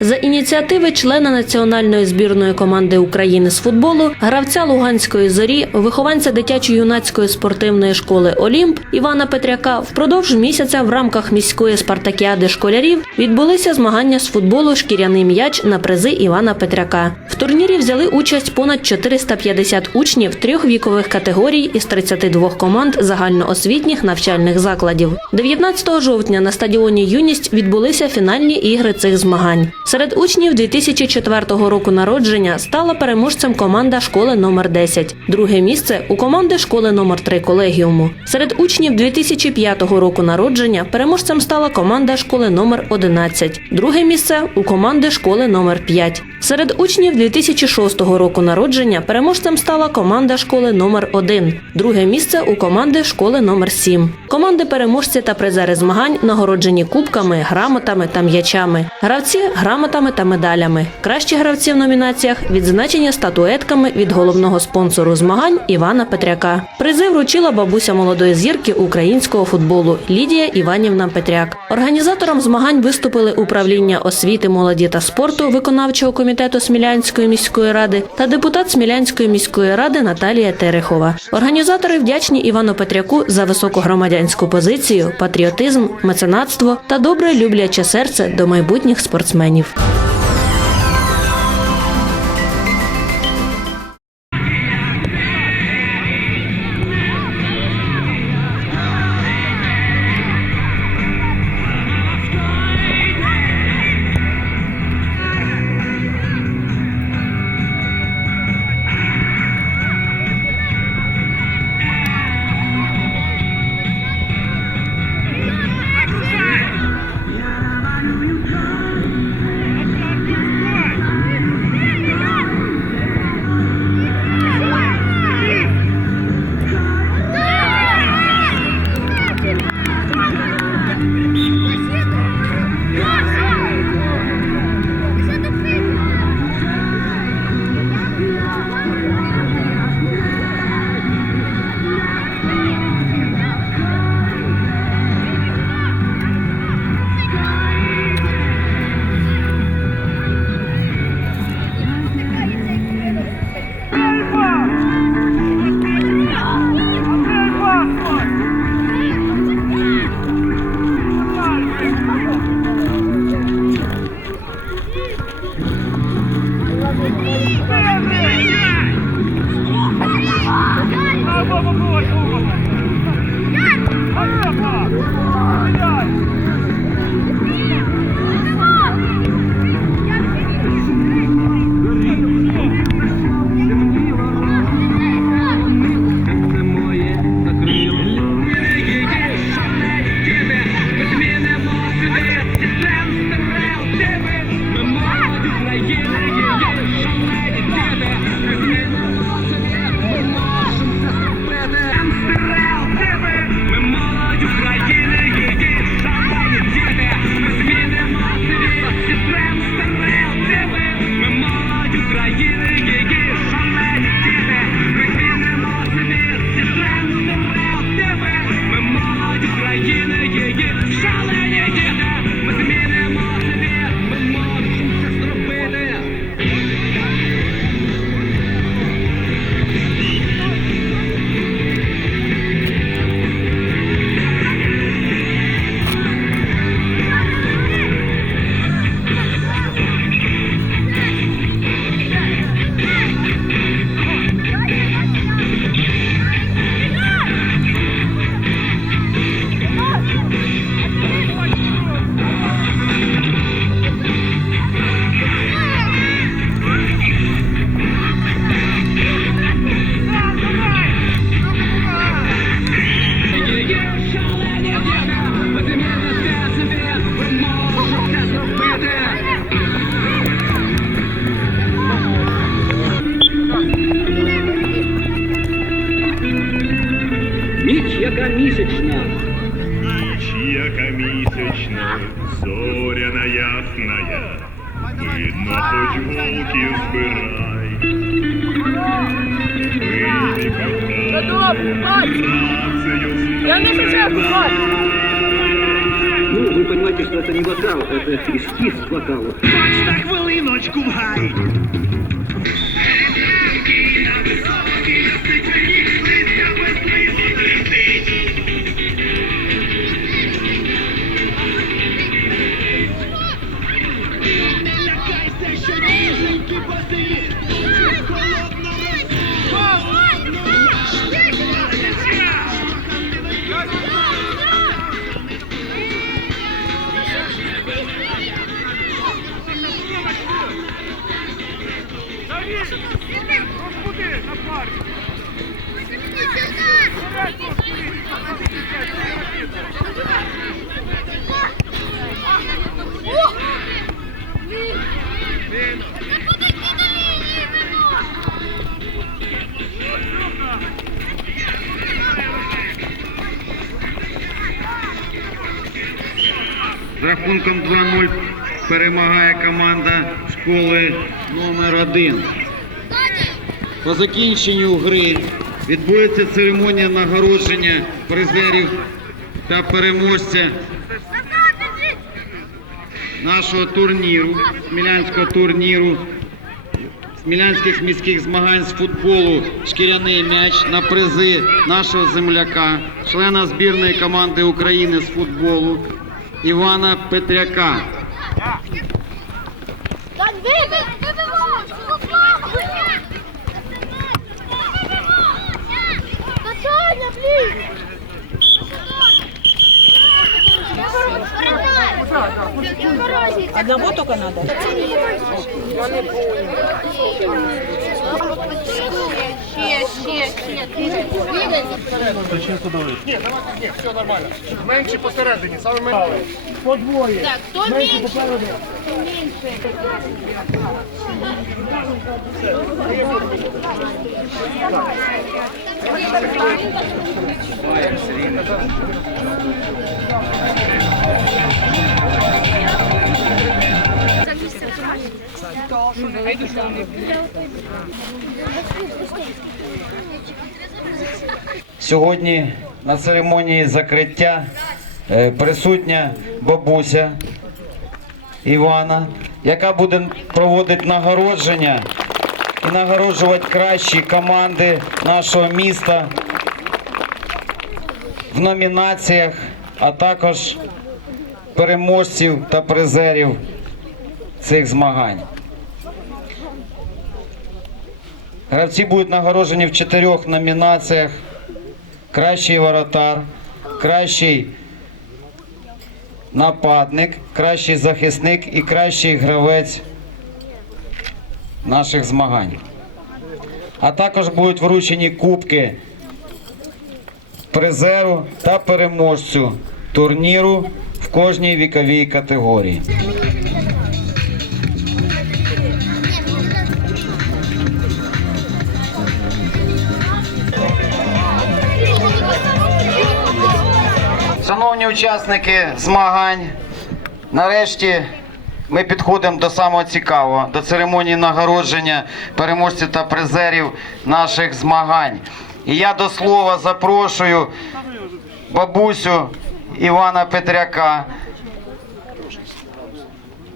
За ініціативи члена національної збірної команди України з футболу, гравця Луганської зорі, вихованця дитячо-юнацької спортивної школи Олімп Івана Петряка впродовж місяця в рамках міської спартакіади школярів відбулися змагання з футболу Шкіряний м'яч на призи Івана Петряка. В турнірі взяли участь понад 450 учнів трьох вікових категорій із 32 команд загальноосвітніх навчальних закладів. 19 жовтня на стадіоні Юність відбулися фінальні ігри цих змагань. Серед учнів 2004 року народження стала переможцем команда школи номер 10 Друге місце у команди школи номер 3 колегіуму. Серед учнів 2005 року народження переможцем стала команда школи номер 11 Друге місце у команди школи номер 5 Серед учнів 2006 року народження переможцем стала команда школи номер 1 Друге місце у команди школи номер 7 Команди переможці та призери змагань нагороджені кубками, грамотами та м'ячами. Гравці грамотами та медалями. Кращі гравці в номінаціях відзначені статуетками від головного спонсору змагань Івана Петряка. Призи вручила бабуся молодої зірки українського футболу Лідія Іванівна Петряк. Організатором змагань виступили управління освіти, молоді та спорту виконавчого комітету Смілянської міської ради та депутат Смілянської міської ради Наталія Терехова. Організатори вдячні Івану Петряку за високу громадянську позицію, патріотизм, меценатство та добре любляче серце до майбутніх спортсменів. Ми это не вокал, это эскиз к вокалу. Бачте хвилиночку в гай. З рахунком 2-0 перемагає команда школи номер 1 По закінченню гри відбудеться церемонія нагородження призерів та переможця нашого турніру, смілянського турніру, смілянських міських змагань з футболу шкіряний м'яч на призи нашого земляка, члена збірної команди України з футболу Івана Петряка. Дань, Одного только надо? Ще, ще, ще. Двигайся. Менші посередині, саме менші. Так, хто менше? Менше. Сьогодні на церемонії закриття е, присутня бабуся Івана, яка буде проводити нагородження і нагороджувати кращі команди нашого міста в номінаціях, а також переможців та призерів цих змагань. Гравці будуть нагороджені в чотирьох номінаціях: кращий воротар, кращий нападник, кращий захисник і кращий гравець наших змагань. А також будуть вручені кубки призеру та переможцю турніру кожній віковій категорії. Шановні учасники змагань, нарешті ми підходимо до самого цікавого, до церемонії нагородження переможців та призерів наших змагань. І я до слова запрошую бабусю Івана Петряка.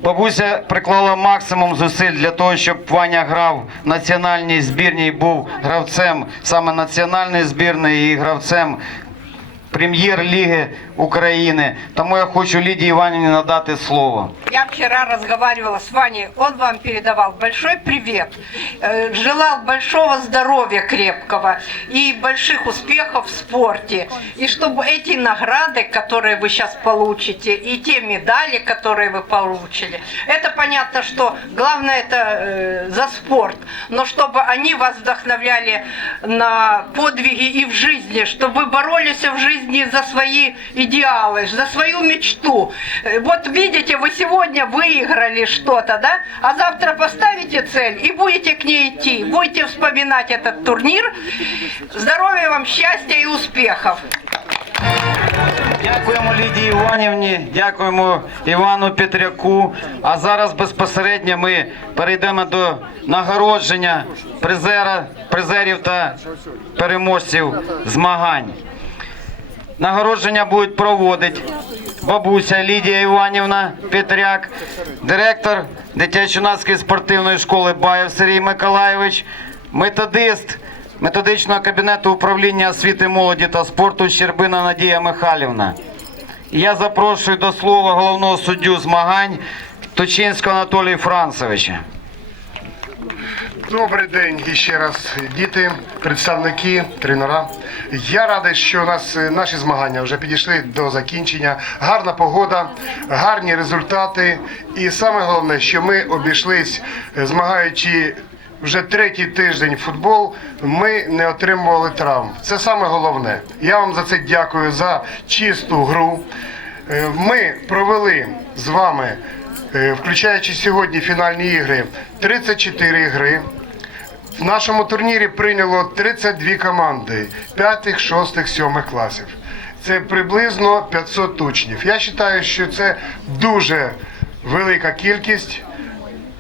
Бабуся приклала максимум зусиль для того, щоб Ваня грав в національній збірній, був гравцем саме національної збірної і гравцем прем'єр-ліги України. Тому я хочу Лідії Іванівні надати слово. Я вчера разговаривала с Ваней, он вам передавал большой привет, э, желал большого здоровья крепкого и больших успехов в спорте. И чтобы эти награды, которые вы сейчас получите, и те медали, которые вы получили, это понятно, что главное это э, за спорт, но чтобы они вас вдохновляли на подвиги и в жизни, чтобы вы боролись в жизни за свои идеалы, за свою мечту. Э, Вот видите, вы сегодня выиграли что-то, да? А завтра поставите цель и будете к ней идти, будете вспоминать этот турнир. Здоровья вам, счастья и успехов! Дякуємо Лідії Іванівні, дякуємо Івану Петряку. А зараз безпосередньо ми перейдемо до нагородження призера, призерів та переможців змагань. Нагородження будуть проводити бабуся Лідія Іванівна Петряк, директор дитячо-юнацької спортивної школи Баєв Сергій Миколайович, методист методичного кабінету управління освіти молоді та спорту Щербина Надія Михайлівна. Я запрошую до слова головного суддю змагань Точинського Анатолія Францевича. Добрий день і ще раз, діти, представники, тренера. Я радий, що у нас е, наші змагання вже підійшли до закінчення. Гарна погода, гарні результати. І саме головне, що ми обійшлись, е, змагаючи вже третій тиждень футбол, ми не отримували травм. Це саме головне. Я вам за це дякую за чисту гру. Е, Ми провели з вами, е, включаючи сьогодні фінальні ігри, 34 гри. В нашому турнірі прийняло 32 команди 5, 6, 7 класів. Це приблизно 500 учнів. Я вважаю, що це дуже велика кількість.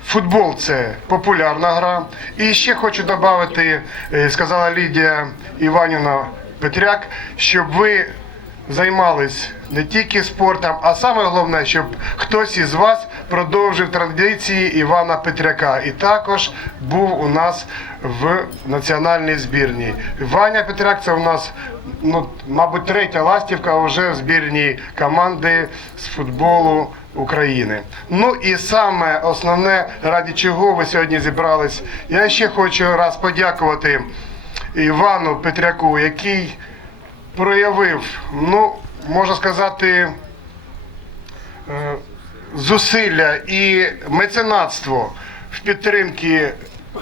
Футбол це популярна гра. І ще хочу додати, е, сказала Лідія Іванівна Петряк, щоб ви займались не тільки спортом, а саме головне, щоб хтось із вас продовжив традиції Івана Петряка і також був у нас в національній збірні. Ваня Петряк це у нас, ну, мабуть, третя ластівка вже в збірній команди з футболу. України. Ну і саме основне, раді чого ви сьогодні зібрались, я ще хочу раз подякувати Івану Петряку, який проявив, ну, можна сказати, е, зусилля і меценатство в підтримці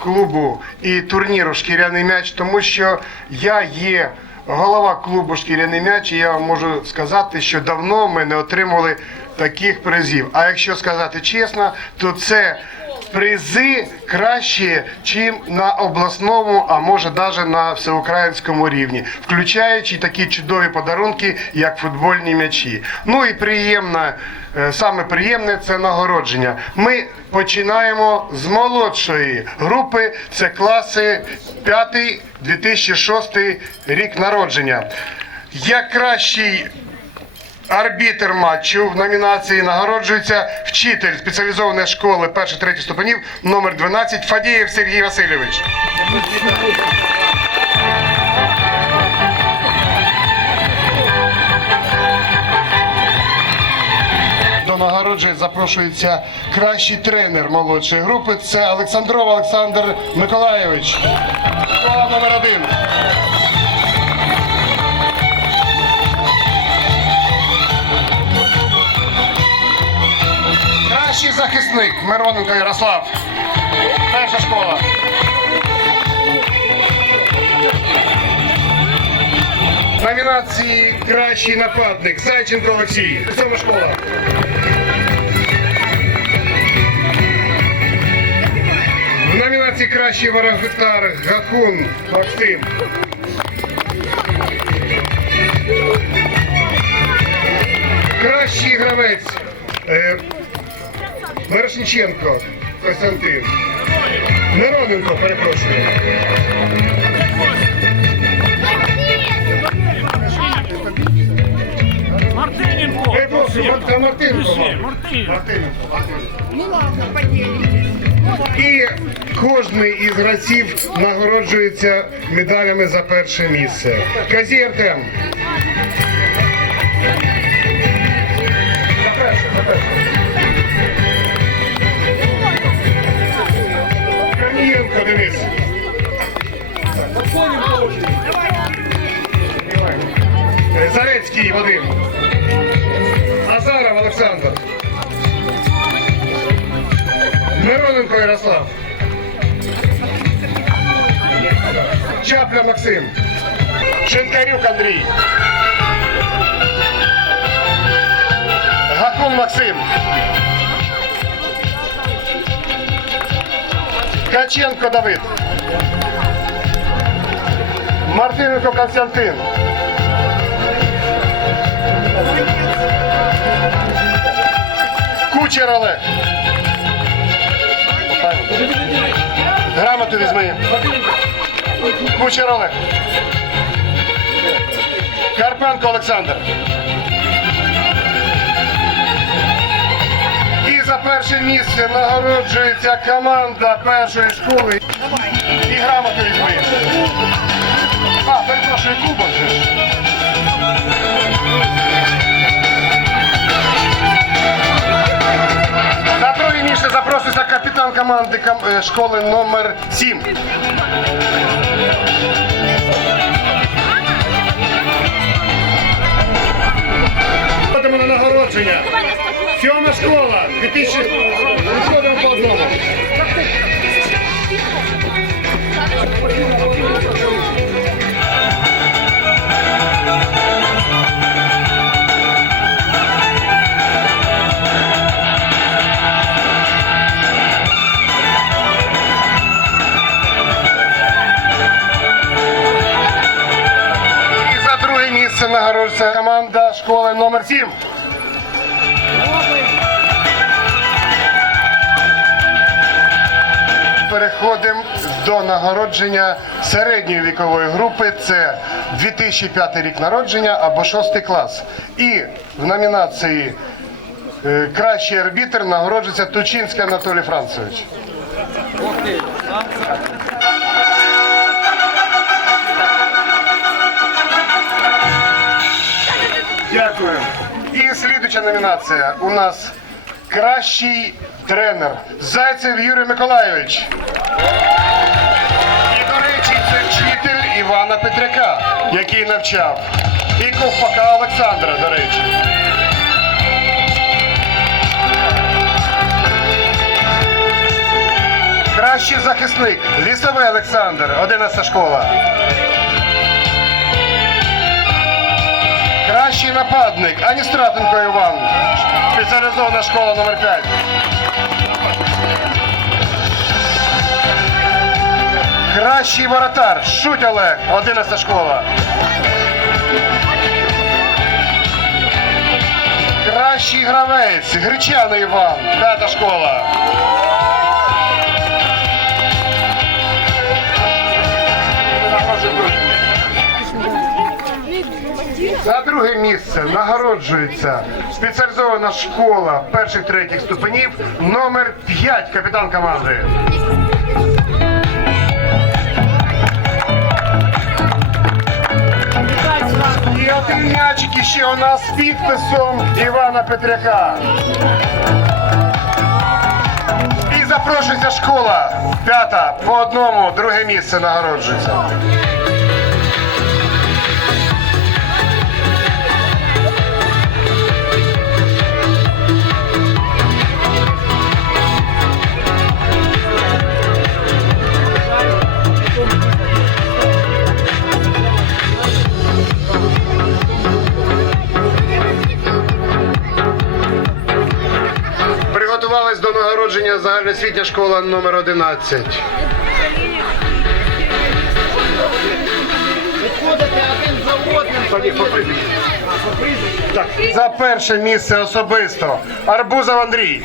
клубу і турніру Шкіряний м'яч, тому що я є голова клубу Шкіряний м'яч, і я вам можу сказати, що давно ми не отримували таких призів. А якщо сказати чесно, то це призи краще, чим на обласному, а може навіть на всеукраїнському рівні, включаючи такі чудові подарунки, як футбольні м'ячі. Ну і приємне, саме приємне це нагородження. Ми починаємо з молодшої групи, це класи 5 2006 рік народження. Як кращий Арбітр матчу в номінації нагороджується вчитель спеціалізованої школи 1-3 ступенів номер 12 Фадієв Сергій Васильович. До нагороджень запрошується кращий тренер молодшої групи. Це Олександров Олександр Миколайович. Школа номер один. Кращий захисник Мироненко Ярослав. Перша школа. Номінації Кращий нападник Зайченко Олексій. Сьома школа. В номінації Кращий ворогтар Гахун Максим. Кращий гравець. Е, Мирошниченко Костянтин. Мироненко, перепрошую. Мартиненко! Перепрошую, Мар- Мартиненко. Мартиненко. І кожен із гравців нагороджується медалями за перше місце. Казій Артем. Ярослав. Чапля Максим. Шинкарюк Андрій. Гакун Максим. Каченко Давид. Мартиненко Константин. Кучер Олег. грамоту візьми. Кучер Карпенко Олександр. І за перше місце нагороджується команда першої школи. І грамоту візьми. А, перепрошую, кубок же. Ж. На друге місце запрошується капітан команди е, школи номер 7. Ходимо на нагородження. Сьома школа. 2000... Виходимо по одному. 7. Переходимо до нагородження середньої вікової групи. Це 2005 рік народження або 6 клас. І в номінації е, Кращий арбітр нагороджується Тучинський Анатолій Францович. Дякую. І слідуча номінація у нас кращий тренер Зайцев Юрій Миколайович. І, до речі, це вчитель Івана Петряка, який навчав. І Ковпака Олександра, до речі. Кращий захисник Лісовий Олександр, 11 школа. Кращий нападник Аністратенко Іван. Спеціалізована школа номер 5. Кращий воротар Шуть Олег, 11 школа. Кращий гравець Гречаний Іван, 5 школа. За друге місце нагороджується спеціалізована школа перших третіх ступенів номер 5 капітан команди. І один м'ячик іще у нас з підписом Івана Петряка. І запрошується школа п'ята по одному, друге місце нагороджується. Нагородження школа номер 11. Так, за перше місце особисто Арбузов Андрій.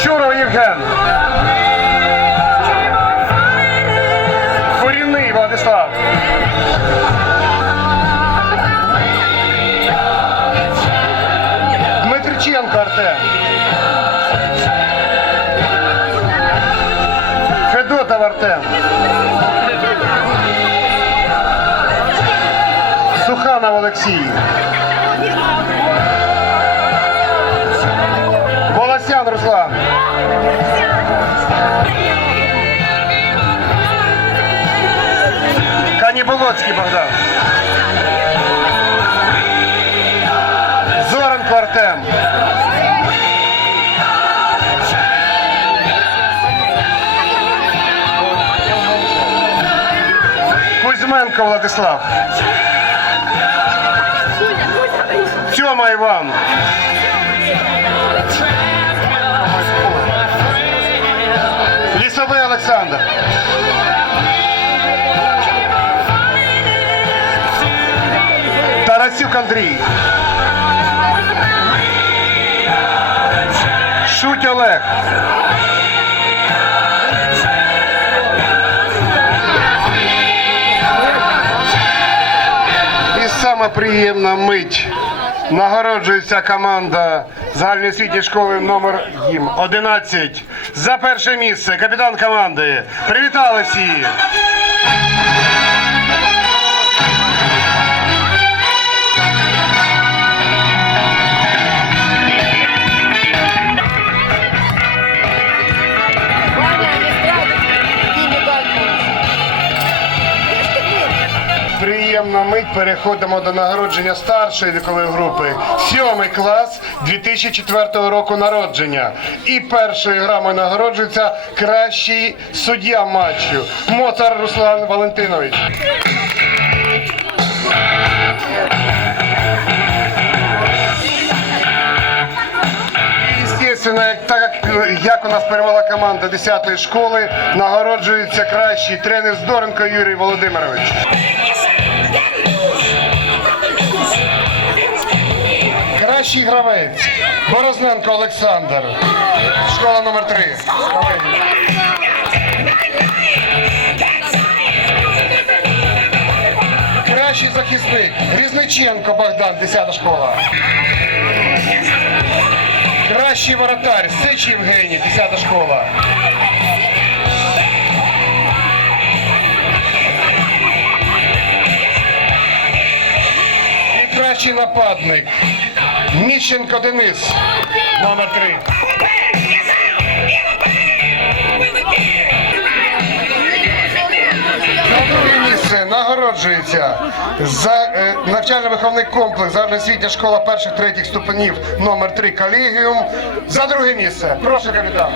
Щуров Євген. Суханов Олексій. Волосян Руслан. Каніболоцький Богдан. Зоренко Артем. Кузьменко Владислав. Тьома Іван. Лісовий Олександр. Тарасюк Андрій. Шуть Олег. І сама приємна мить Нагороджується команда загальної світі школи номер їм 11. За перше місце капітан команди. Привітали всі! Приємна мить. Переходимо до нагородження старшої вікової групи. Сьомий клас 2004 року народження. І першою грамою нагороджується кращий суддя матчу Моцар Руслан Валентинович. Так як у нас перемогла команда 10-ї школи, нагороджується кращий тренер Здоренко Юрій Володимирович. Кращий гравець Борозненко Олександр. Школа номер 3. Кращий захисник Різниченко Богдан, 10 школа. Кращий воротар Сич Євгеній, 10 школа. І кращий нападник Міщенко Денис, номер три. На друге місце нагороджується за е, навчально-виховний комплекс загальноосвітня школа перших третіх ступенів номер 3 колегіум. За друге місце. Прошу капітан.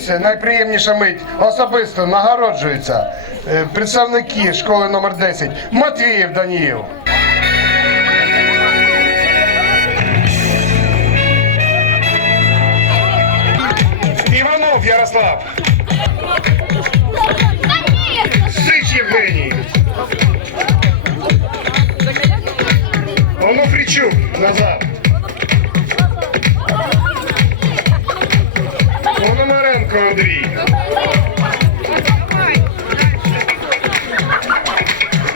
Перше найприємніша мить, особисто нагороджуються е, представники школи номер 10 Матвіїв Даніїв. Іванов Ярослав. Сич Євгеній. Онуфрічук назад. Пономаренко Андрій.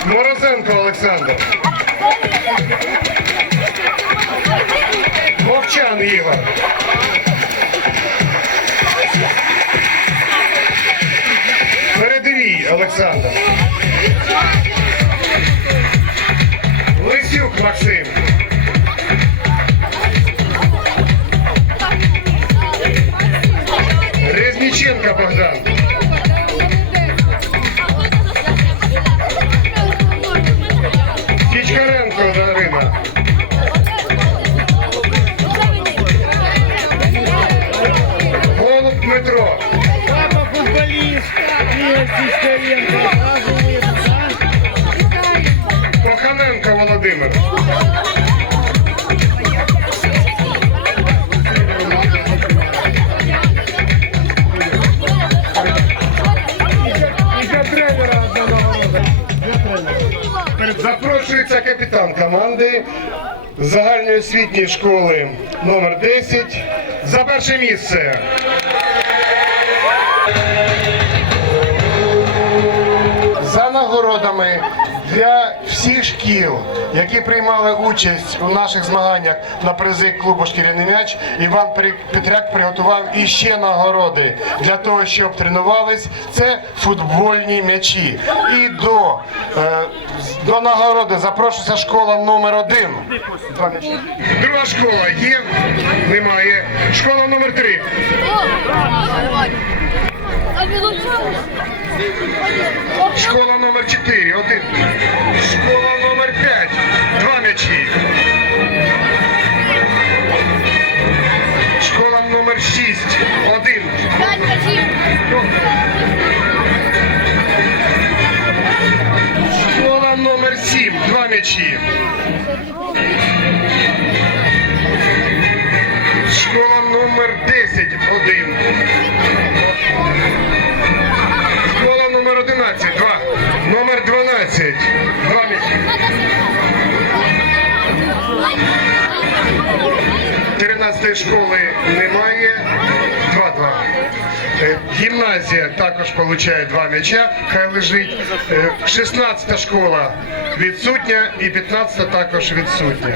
Морозенко Олександр. Мовчан Ігор. Передирій Олександр. Загальноосвітньої школи номер 10 за перше місце. За нагородами для всіх шкіл, які приймали участь у наших змаганнях на призи клубу «Шкіряний м'яч», Іван Петряк приготував іще нагороди для того, щоб тренувались. Це футбольні м'ячі. І до, е, до нагороди запрошується школа номер один. Друга школа є? Немає. Школа номер три. Школа номер 4, один. Школа номер 5. Школа номер 6, один. Школа номер 7, два м'ячі. Школа номер 10, один. Школа номер 11, два. Номер 12, два м'ячі. 13 школи немає. 2-2. Е, Гімназія також отримує два м'яча, хай лежить. Е, 16 школа відсутня і 15 також відсутня.